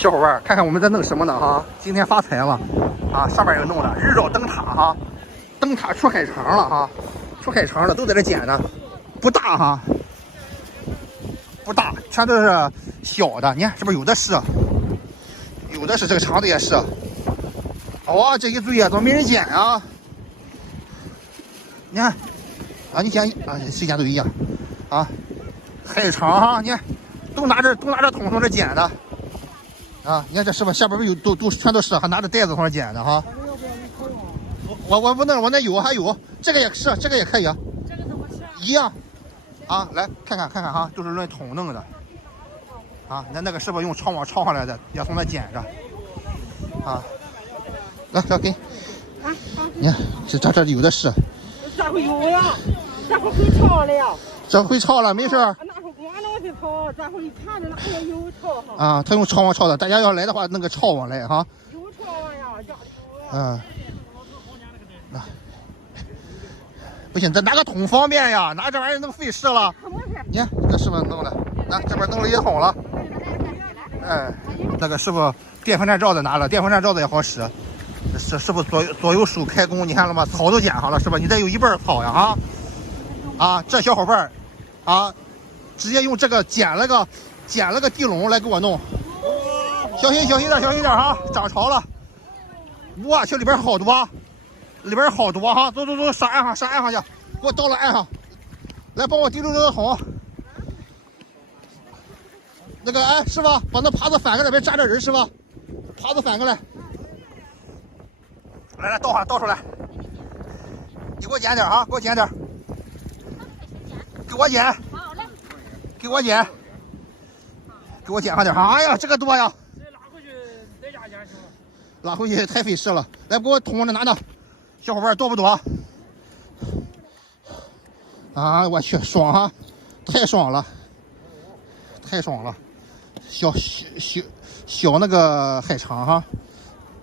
小伙伴，看看我们在弄什么呢哈？今天发财了啊！上面有弄的日照灯塔哈，灯塔出海肠了哈，出海肠了，都在这捡呢，不大哈，不大，全都是小的。你看是不是有的是？有的是，这个肠子也是。哦，这一堆啊，怎么没人捡啊？你看啊，你捡啊，谁捡都一样啊。海肠哈，你看都拿着桶从这捡的。啊，你看这是不是下边有都全都是，还拿着袋子从这捡的哈。我那有还有，这个也是，这个也可以，这个怎么吃？一样啊，来看看哈，就是论桶弄的啊。那个是不是用抄网抄上来的？要从那捡着啊。来，这给，你看这有的是。这会有呀，这会会抄了呀。这会抄了，没事。那会光能去抄，这会看着那也有抄哈。啊，他用抄网抄的，大家要来的话，那个抄网来哈。有抄网呀，家里有。嗯。不行，咱拿个桶方便呀，拿这玩意儿弄费事了。你看这师傅弄的，那这边弄了一桶了。哎，那个师傅电风扇罩子拿了，电风扇罩子也好使。师傅左右手开工，你看了吗？草都捡好了，是吧？你这有一半草呀啊！啊，这小伙伴啊，直接用这个捡了个地笼来给我弄。小心点哈，涨潮了。我去，里边好多。里边好多哈，走，上岸上去，给我倒了岸上，来帮我提溜这个桶。那个哎，师傅，把那耙子反过来，别扎着人，师傅，耙子反过来。来，倒出来，你给我捡点啊，给我捡点，给我捡，给我捡上点。哎呀，这个多呀，拉回去再加钱是吧？拉回去太费事了，来给我桶往这拿。小伙伴多不多？啊，我去，爽哈，太爽了。小那个海肠哈，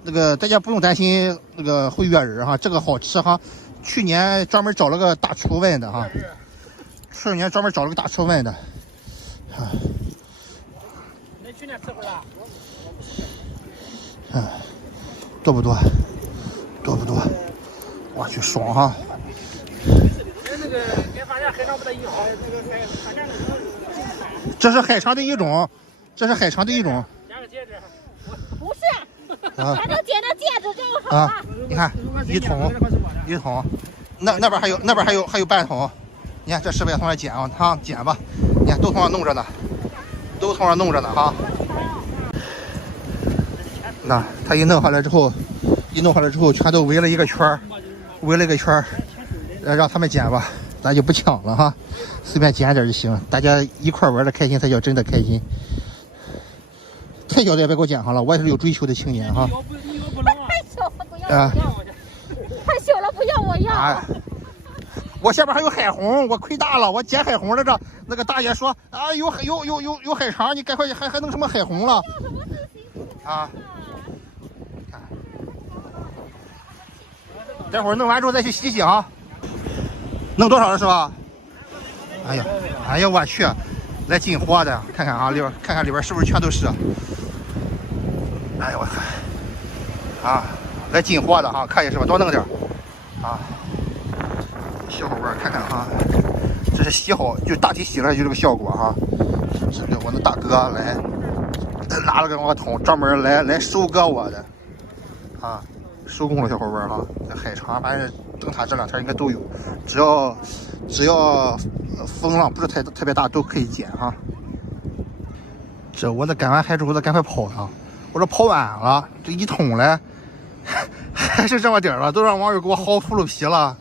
那个大家不用担心那个会越人哈，这个好吃哈。去年专门找了个大厨问的哈，啊。你去年吃过了？多不多？我去，爽哈！跟那个跟发现海肠不太一样，那个海肠这是海肠的一种，两个戒指，不是，反正捡着戒指就好了。你看一桶，那边还有半桶，你看这是不是也从那捡啊？他捡吧，你看都从那弄着呢，哈。那他一弄下来之后，全都围了一个圈儿，让他们捡吧，咱就不抢了哈，随便捡点就行，大家一块玩的开心才叫真的开心。太小的也别给我捡上了，我也是有追求的青年哈。太小了不要我要。哎，我下边还有海虹，我亏大了，我捡海虹来着。那个大爷说啊，有海肠，你赶快还弄什么海虹了？啊。待会儿弄完之后再去洗啊。弄多少了是吧？哎呀，我去，来进货的，看看里边是不是全都是？哎呀我看，啊，来进货的哈，可以是吧？多弄点啊。小伙伴看看哈，这是洗好，就大体洗了就这个效果哈。这个我那大哥来拿了个我桶，专门来收割我的啊。收工了，小伙伴哈，这海肠反正灯塔这两天应该都有，只要风浪不是特别大，都可以捡哈。这我这赶完海之后，咱赶快跑呀！我这跑晚了，这一桶嘞，还是这么点了，都让网友给我薅秃噜皮了。